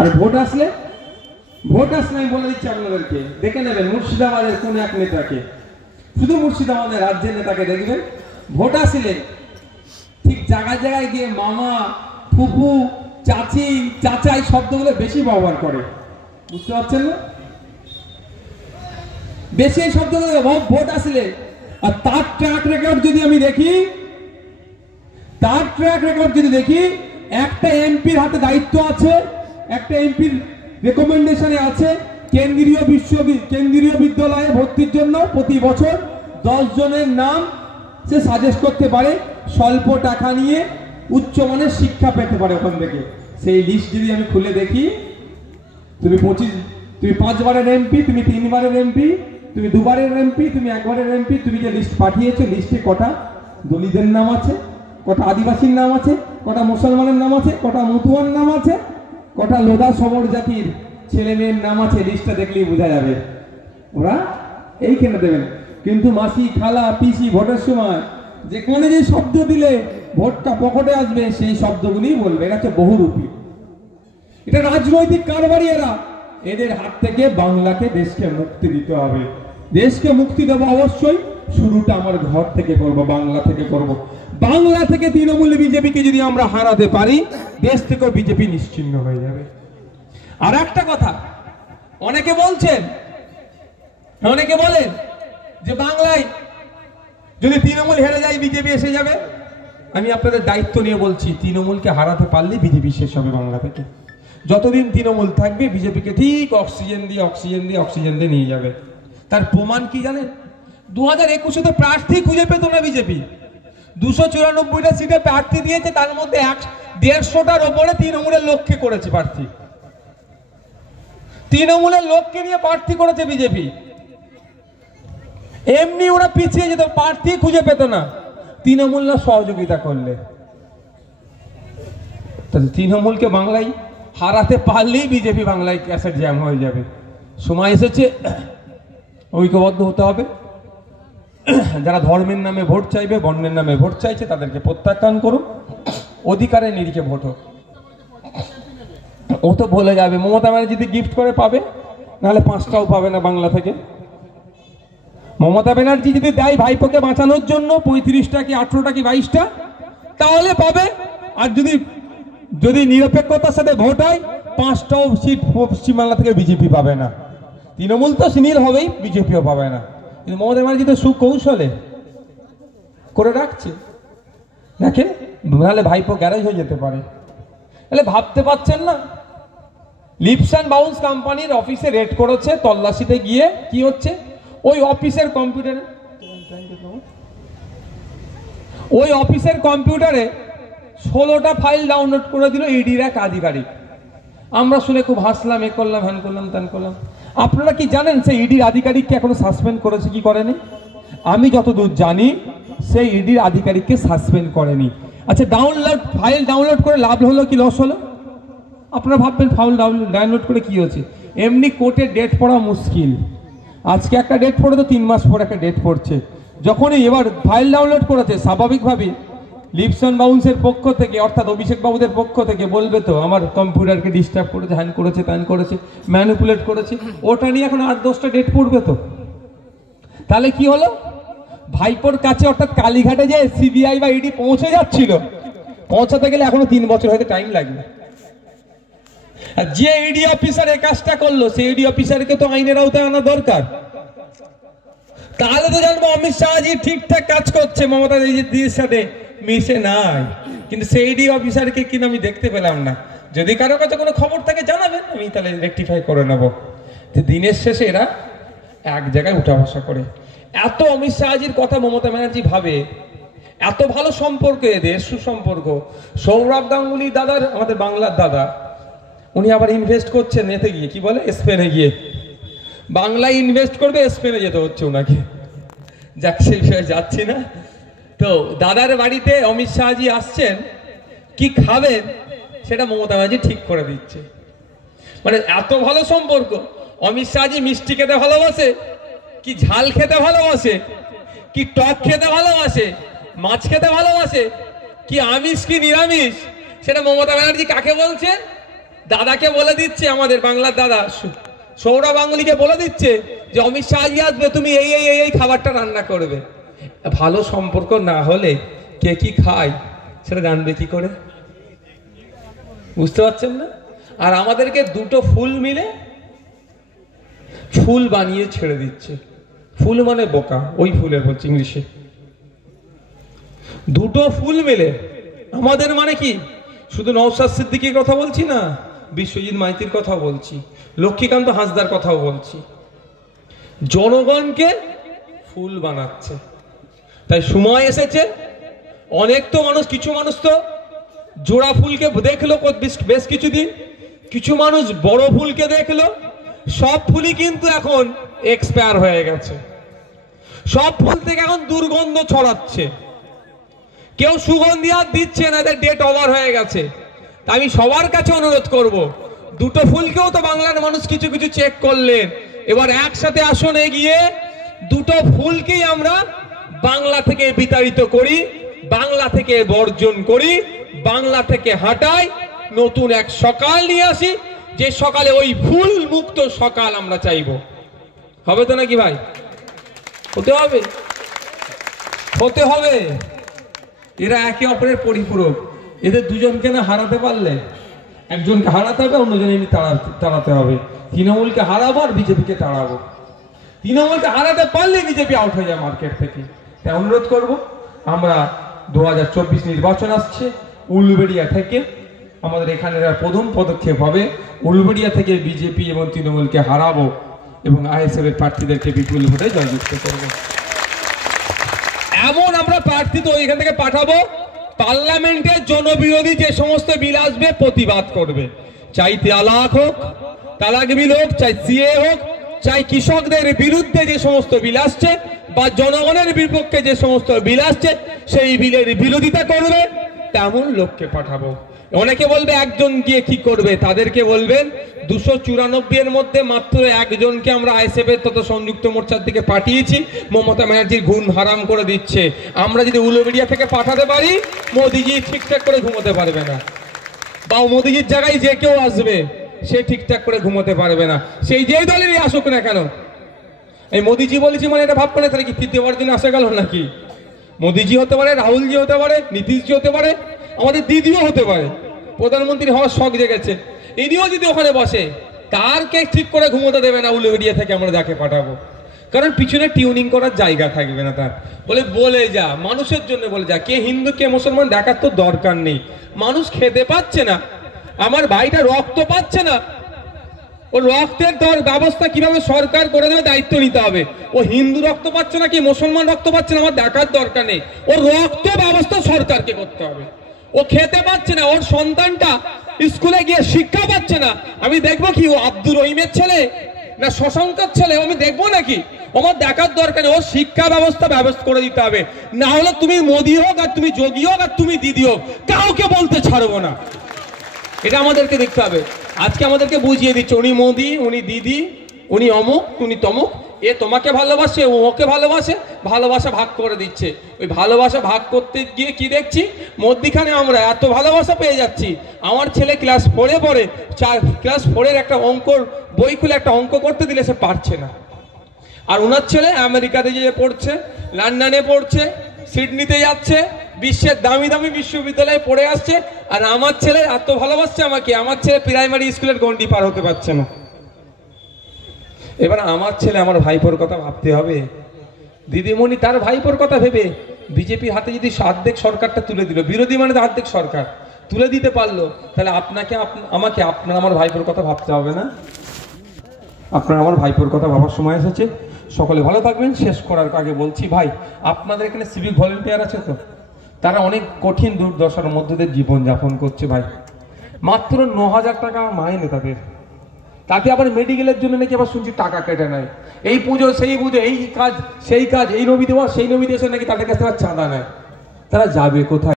আর vote আসলে আমি বলে দিচ্ছি আপনাদেরকে, দেখে নেবেন মুর্শিদাবাদের কোন এক নেতাকে, শুধু মুর্শিদাবাদের রাজ্যের নেতাকে দেখবেন, ভোট আসলে ঠিক জায়গায় জায়গায় গিয়ে মামা, ফুফু, চাচি, চাচা এই শব্দগুলো বেশি ব্যবহার করে। বুঝতে পারছেন না? বেশি এই শব্দগুলো ভোট আসলে। আর তার ট্র্যাক রেকর্ড যদি আমি দেখি, একটা এমপির হাতে দায়িত্ব আছে, একটা এমপির রেকমেন্ডেশনে আছে কেন্দ্রীয় বিদ্যালয়ে ভর্তির জন্য প্রতি বছর 10 জনের নাম সে সাজেস্ট করতে পারে, স্বল্প টাকা নিয়ে উচ্চমানের শিক্ষা পেতে পারে ওখান থেকে। সেই লিস্ট যদি আমি খুলে দেখি, তুমি 5 বারের এমপি, তুমি 3 বারের এমপি, তুমি 2 বারের এমপি, তুমি 1 বারের এমপি, তুমি যে লিস্ট পাঠিয়েছো, লিস্টে কটা দলিতদের নাম আছে, কটা আদিবাসীর নাম আছে, কটা মুসলমানের নাম আছে, কটা মতুয়ার নাম আছে, কটা লোধা সবর জাতির ছেলে মেয়ের নাম আছে, লিস্টটা দেখলেই বোঝা যাবে। ওরা এইখানে দেবেন। কিন্তু মাসি, খালা, পিসি ভোটের সময় যে কোনো যে শব্দ দিলে ভোটটা পকেটে আসবে, সেই শব্দগুলি বলবে। এটা হচ্ছে বহুরূপী, এটা রাজনৈতিক কারবারি। এদের হাত থেকে বাংলাকে, দেশকে মুক্তি দিতে হবে। দেশকে মুক্তি দেবো অবশ্যই, শুরুটা আমার ঘর থেকে করব, বাংলা থেকে করব। বাংলা থেকে তৃণমূল বিজেপিকে যদি আমরা হারাতে পারি, দেশ থেকেও বিজেপি নিশ্চিহ্ন হয়ে যাবে। আর একটা কথা, অনেকে বলেন যে বাংলায় যদি তৃণমূল হেরে যায় বিজেপি এসে যাবে। আমি আপনাদের দায়িত্ব নিয়ে বলছি, তৃণমূলকে হারাতে পারলে বিজেপি শেষ হবে বাংলা থেকে। যতদিন তৃণমূল থাকবে বিজেপিকে ঠিক অক্সিজেন দিয়ে নিয়ে যাবে। তার প্রমাণ কি জানেন? 2021-এ তো প্রার্থী খুঁজে পেত না বিজেপি। 294টা সিটে প্রার্থী দিয়েছে, তার মধ্যে 150টার ওপরে তৃণমূলের লোককে করেছে প্রার্থী। তৃণমূলের লোককে নিয়ে প্রার্থী করেছে বিজেপি। এমনি ওরা পিছিয়ে যেত, প্রার্থী খুঁজে পেত না, তৃণমূল না সহযোগিতা করলে। তাহলে তৃণমূলকে বাংলায় হারাতে পারলেই বিজেপি বাংলায় ক্যাসেট জ্যাম হয়ে যাবে। সময় এসেছে ঐক্যবদ্ধ হতে হবে। যারা ধর্মের নামে ভোট চাইবে, বর্ণের নামে ভোট চাইছে, তাদেরকে প্রত্যাখ্যান করুন। অধিকারের নিরিখে ভোট হোক। ও তো বলে যাবে, মমতা ব্যানার্জি যদি গিফট করে পাবে, নাহলে 5টাও পাবে না বাংলা থেকে। মমতা ব্যানার্জি যদি দেয় ভাইপোকে বাঁচানোর জন্য 35টা কি 18টা কি 22টা, তাহলে পাবে। আর যদি নিরপেক্ষতার সাথে ভোট হয়, 5টাও সিট পশ্চিমবাংলা থেকে বিজেপি পাবে না। তৃণমূল তো সিনিল হবেই, বিজেপিও পাবে না। কিন্তু মমতা ব্যানার্জি তো সুকৌশলে করে রাখছে, দেখেন, নাহলে ভাইপো গ্যারেজ হয়ে যেতে পারে। তাহলে ভাবতে পারছেন না, লিপস অ্যান্ড বাউন্স কোম্পানির অফিসে রেড করেছে, তল্লাশিতে গিয়ে কি হচ্ছে, ওই অফিসের কম্পিউটারে 16টা ফাইল ডাউনলোড করে দিল ইডির এক আধিকারিক। আমরা শুনে খুব হাসলাম, এ করলাম, হ্যান করলাম, ত্যান করলাম। আপনারা কি জানেন সেই ইডির আধিকারিককে এখনো সাসপেন্ড করেছে কি করেনি? আমি যতদূর জানি সেই ইডির আধিকারিককে সাসপেন্ড করেনি। আচ্ছা, ফাইল ডাউনলোড করে লাভ হলো কি লস হলো? আপনারা ভাববেন ফাইল ডাউনলোড করে কি হচ্ছে? এমনি কোর্টে ডেট পড়া মুশকিল। আজকে একটা ডেট পড়ে তো 3 মাস পর একটা ডেট পড়ছে। যখনই এবার ফাইল ডাউনলোড করেছে, স্বাভাবিকভাবেই লিপস অ্যান্ড বাউন্সের পক্ষ থেকে, অর্থাৎ অভিষেক বাবুদের পক্ষ থেকে বলবে তো আমার কম্পিউটারকে ডিস্টার্ব করেছে, হ্যান করেছে, ত্যান করেছে, ম্যানিপুলেট করেছে। ওটা নিয়ে এখন 8-10টা ডেট পড়বে তো। তাহলে কি হলো? ভাইপোর কাছে অর্থাৎ কালীঘাটে যে সিবিআই বা ইডি পৌঁছে যাচ্ছিল, পৌঁছাতে গেলে এখনো 3 বছর হয়তো টাইম লাগবে। আর যে ইডি অফিসার এই কাজটা করলো, সেই ইডি অফিসারকে তো আইনের আওতায় আনা দরকার। তাহলে তো জানবো অমিত শাহজি ঠিকঠাক কাজ করছে, মমতা দিদির সাথে মিশে নাই। কিন্তু সেই ইডি অফিসারকে কিন্তু আমি দেখতে পেলাম না। যদি কারো কাছে কোনো খবর থাকে জানাবেন, আমি তাহলে রেকটিফাই করে নেব। দিনের শেষে এরা এক জায়গায় উঠা বসা করে। এত অমিত শাহজির কথা মমতা ব্যানার্জি ভাবে, এত ভালো সম্পর্ক এদের, সুসম্পর্ক। সৌরভ গাঙ্গুলি দাদার, আমাদের বাংলার দাদা, উনি আবার ইনভেস্ট করছেন এতে গিয়ে, কি বলে, স্পেনে গিয়ে। বাংলায় ইনভেস্ট করবে, স্পেনে যেতে হচ্ছে ওনাকে। যাক, সেই বিষয়ে যাচ্ছি না। তো দাদার বাড়িতে অমিত শাহজি আসছেন, কি খাবেন সেটা মমতা ব্যানার্জি ঠিক করে দিচ্ছে। মানে এত ভালো সম্পর্ক। অমিত শাহজি মিষ্টি খেতে ভালোবাসে, কি ঝাল খেতে ভালোবাসে, কি টক খেতে ভালোবাসে, মাছ খেতে ভালোবাসে, কি আমিষ কি নিরামিষ, সেটা মমতা ব্যানার্জি কাকে বলছেন? দাদাকে বলে দিচ্ছে, আমাদের বাংলার দাদা সৌরভ গাঙ্গুলিকে বলে দিচ্ছে যে অমিত শাহজি আসবে, তুমি এই এই এই খাবারটা রান্না করবে। ভালো সম্পর্ক না হলে কে কি খায় সেটা জানবে কি করে? বুঝতে পারছেন না? আর আমাদেরকে দুটো ফুল মিলে ফুল বানিয়ে ছেড়ে দিচ্ছে। ফুল মানে বোকা, ওই ফুলের বলছি ইংলিশে। দুটো ফুল মিলে আমাদের মানে কি? শুধু নওশাদ সিদ্দিকীর কথা বলছি না, বিশ্বজিৎ মাইতির কথা বলছি, লক্ষ্মীকান্ত হাসদার কথাও বলছি। জনগণকে ফুল বানাচ্ছে। তাই সময় এসেছে, অনেক তো মানুষ, কিছু মানুষ তো জোড়া ফুলকে দেখলো বেশ কিছুদিন, কিছু মানুষ বড় ফুলকে দেখলো। সব ফুলই কিন্তু এখন এক্সপায়ার হয়ে গেছে। সব ফুল থেকে এখন দুর্গন্ধ ছড়াচ্ছে। কেউ সুগন্ধি আর দিচ্ছে না, এদের ডেট ওভার হয়ে গেছে। আমি সবার কাছে অনুরোধ করব, দুটো ফুলকেও তো বাংলার মানুষ কিছু কিছু চেক করলেন, এবার একসাথে আসনে গিয়ে দুটো ফুলকেই আমরা বাংলা থেকে বিতাড়িত করি, বাংলা থেকে বর্জন করি, বাংলা থেকে হাঁটাই, নতুন এক সকাল নিয়ে আসি, যে সকালে ওই ফুল মুক্ত সকাল আমরা চাইব। হবে তো নাকি ভাই? হতে হবে, হতে হবে। এরা একে অপরের পরিপূরক। এদের দুজনকে না হারাতে পারলে, একজনকে হারাতে হবে, অন্যজন এমনি তাড়াতে হবে। তৃণমূলকে হারাবো আর বিজেপিকে তাড়াবো। তৃণমূলকে হারাতে পারলে বিজেপি আউট হয়ে যায় মার্কেট থেকে। তাই অনুরোধ করব, আমরা 2024 নির্বাচন আসছে, উলবেড়িয়া থেকে আমাদের এখানে প্রথম পদক্ষেপ হবে, উলবেড়িয়া থেকে বিজেপি এবং তৃণমূলকে হারাবো এবং আইএসএফ এর প্রার্থীদেরকে বিপুল ভোটে জয়যুক্ত করব। এমন আমরা প্রার্থী তো এখান থেকে পাঠাবো, পার্লামেন্টের জনবিরোধী যে সমস্ত বিল আসবে প্রতিবাদ করবে। চাই তালাক হোক, তালাক বিল হোক, চাই সিএ হোক, চাই কৃষকদের বিরুদ্ধে যে সমস্ত বিল আসছে বা জনগণের বিপক্ষে যে সমস্ত বিল আসছে সেই বিলের বিরোধিতা করবে, তেমন লোককে পাঠাবো। অনেকে বলবে একজন গিয়ে কি করবে, তাদেরকে বলবেন 294 এর মধ্যে মাত্র একজনকে আমরা আইএসএফ এর তথা সংযুক্ত মোর্চার দিকে পাঠিয়েছি। মমতা ব্যানার্জির ঘুম হারাম করে দিচ্ছে। আমরা যদি উলুবেড়িয়া থেকে পাঠাতে পারি, মোদিজি ঠিকঠাক করে ঘুমোতে পারবে না, বা মোদিজির জায়গায় যে কেউ আসবে সে ঠিকঠাক করে ঘুমোতে পারবে না, সেই যেই দলেরই আসুক না কেন। এই মোদিজি বলেছি মানে এটা ভাববে না তাহলে কি তৃতীয়বার জন্য আসা গেল নাকি? মোদিজি হতে পারে, রাহুলজি হতে পারে, নীতিশজি হতে পারে, আমাদের দিদিও হতে পারে। প্রধানমন্ত্রী হওয়ার শখ জেগেছে, ইনিও যদি ওখানে বসে, তারকে ঠিক করে ঘুমোতে দেবে না উলুবেড়িয়া থেকে আমরা যাকে পাঠাবো। কারণ পিছনে টিউনিং করার জায়গা থাকবে না তার। বলে যা, মানুষের জন্য বলে যা, কে হিন্দু কে মুসলমান দেখার তো দরকার নেই। মানুষ খেতে পাচ্ছে না, আমার ভাইটা রক্ত পাচ্ছে না, ও রক্তের ব্যবস্থা কিভাবে সরকার করে দেবে দায়িত্ব নিতে হবে। ও হিন্দু রক্ত পাচ্ছে না কি মুসলমান রক্ত পাচ্ছে না আমার দেখার দরকার নেই, ওর রক্ত ব্যবস্থা সরকারকে করতে হবে। ও খেতে পাচ্ছে না, ওর সন্তানটা স্কুলে গিয়ে শিক্ষা পাচ্ছে না, আমি দেখবো কি ও আব্দুর রহিমের ছেলে না শশাঙ্কের ছেলে, আমি দেখবো নাকি? আমার দেখার দরকার নেই, ওর শিক্ষা ব্যবস্থা করে দিতে হবে। না হলে তুমি মোদি হোক আর তুমি যোগী হোক আর তুমি দিদি হোক, কাউকে বলতে ছাড়বো না। এটা আমাদেরকে দেখতে হবে। আজকে আমাদেরকে বুঝিয়ে দিচ্ছে উনি মোদি, উনি দিদি, উনি অমুক, উনি তমুক, এ তোমাকে ভালোবাসে, ও ওকে ভালোবাসে, ভালোবাসা ভাগ করে দিচ্ছে। ওই ভালোবাসা ভাগ করতে গিয়ে কি দেখছি, মধ্যিখানে আমরা এত ভালোবাসা পেয়ে যাচ্ছি। আমার ছেলে ক্লাস 4-এ পড়ে, ক্লাস 4-এর একটা অঙ্কর বই খুলে একটা অঙ্ক করতে দিলে সে পারছে না। আর ওনার ছেলে আমেরিকাতে গিয়ে পড়ছে, লন্ডনে পড়ছে, সিডনিতে যাচ্ছে, বিশ্বের দামি দামি বিশ্ববিদ্যালয়ে পড়ে আসছে। আর আমার ছেলে এত ভালোবাসছে আমাকে, আমার ছেলে প্রাইমারি স্কুলের গন্ডি পার হতে পারছে না। এবার আমার ছেলে আমার ভাইপোর কথা ভাবতে হবে। দিদিমণি তার ভাইপোর কথা ভেবে বিজেপির হাতে যদি অর্ধেক সরকারটা তুলে দিল, বিরোধী মানে অর্ধেক সরকার তুলে দিতে পারলো, তাহলে আপনাকে আমাকে আপনার আমার ভাইপোর কথা ভাবতে হবে না? আপনার আমার ভাইপোর কথা ভাবার সময় এসেছে। সকলে ভালো থাকবেন। শেষ করার আগে বলছি ভাই, আপনাদের এখানে সিভিক ভলেন্টিয়ার আছে তো? তারা অনেক কঠিন দুর্দশার মধ্যে দিয়ে জীবনযাপন করছে ভাই। মাত্র 9,000 টাকা মাইনে তাদের, তাতে আবার মেডিকেলের জন্য নাকি আবার শুনছি টাকা কেটে নেয়। এই পুজো সেই পুজো, এই কাজ সেই কাজ, এই নবী দেওয়া সেই নবী দেওয়া নাকি তাদের কাছে চাঁদা নেয়। তারা যাবে কোথায়?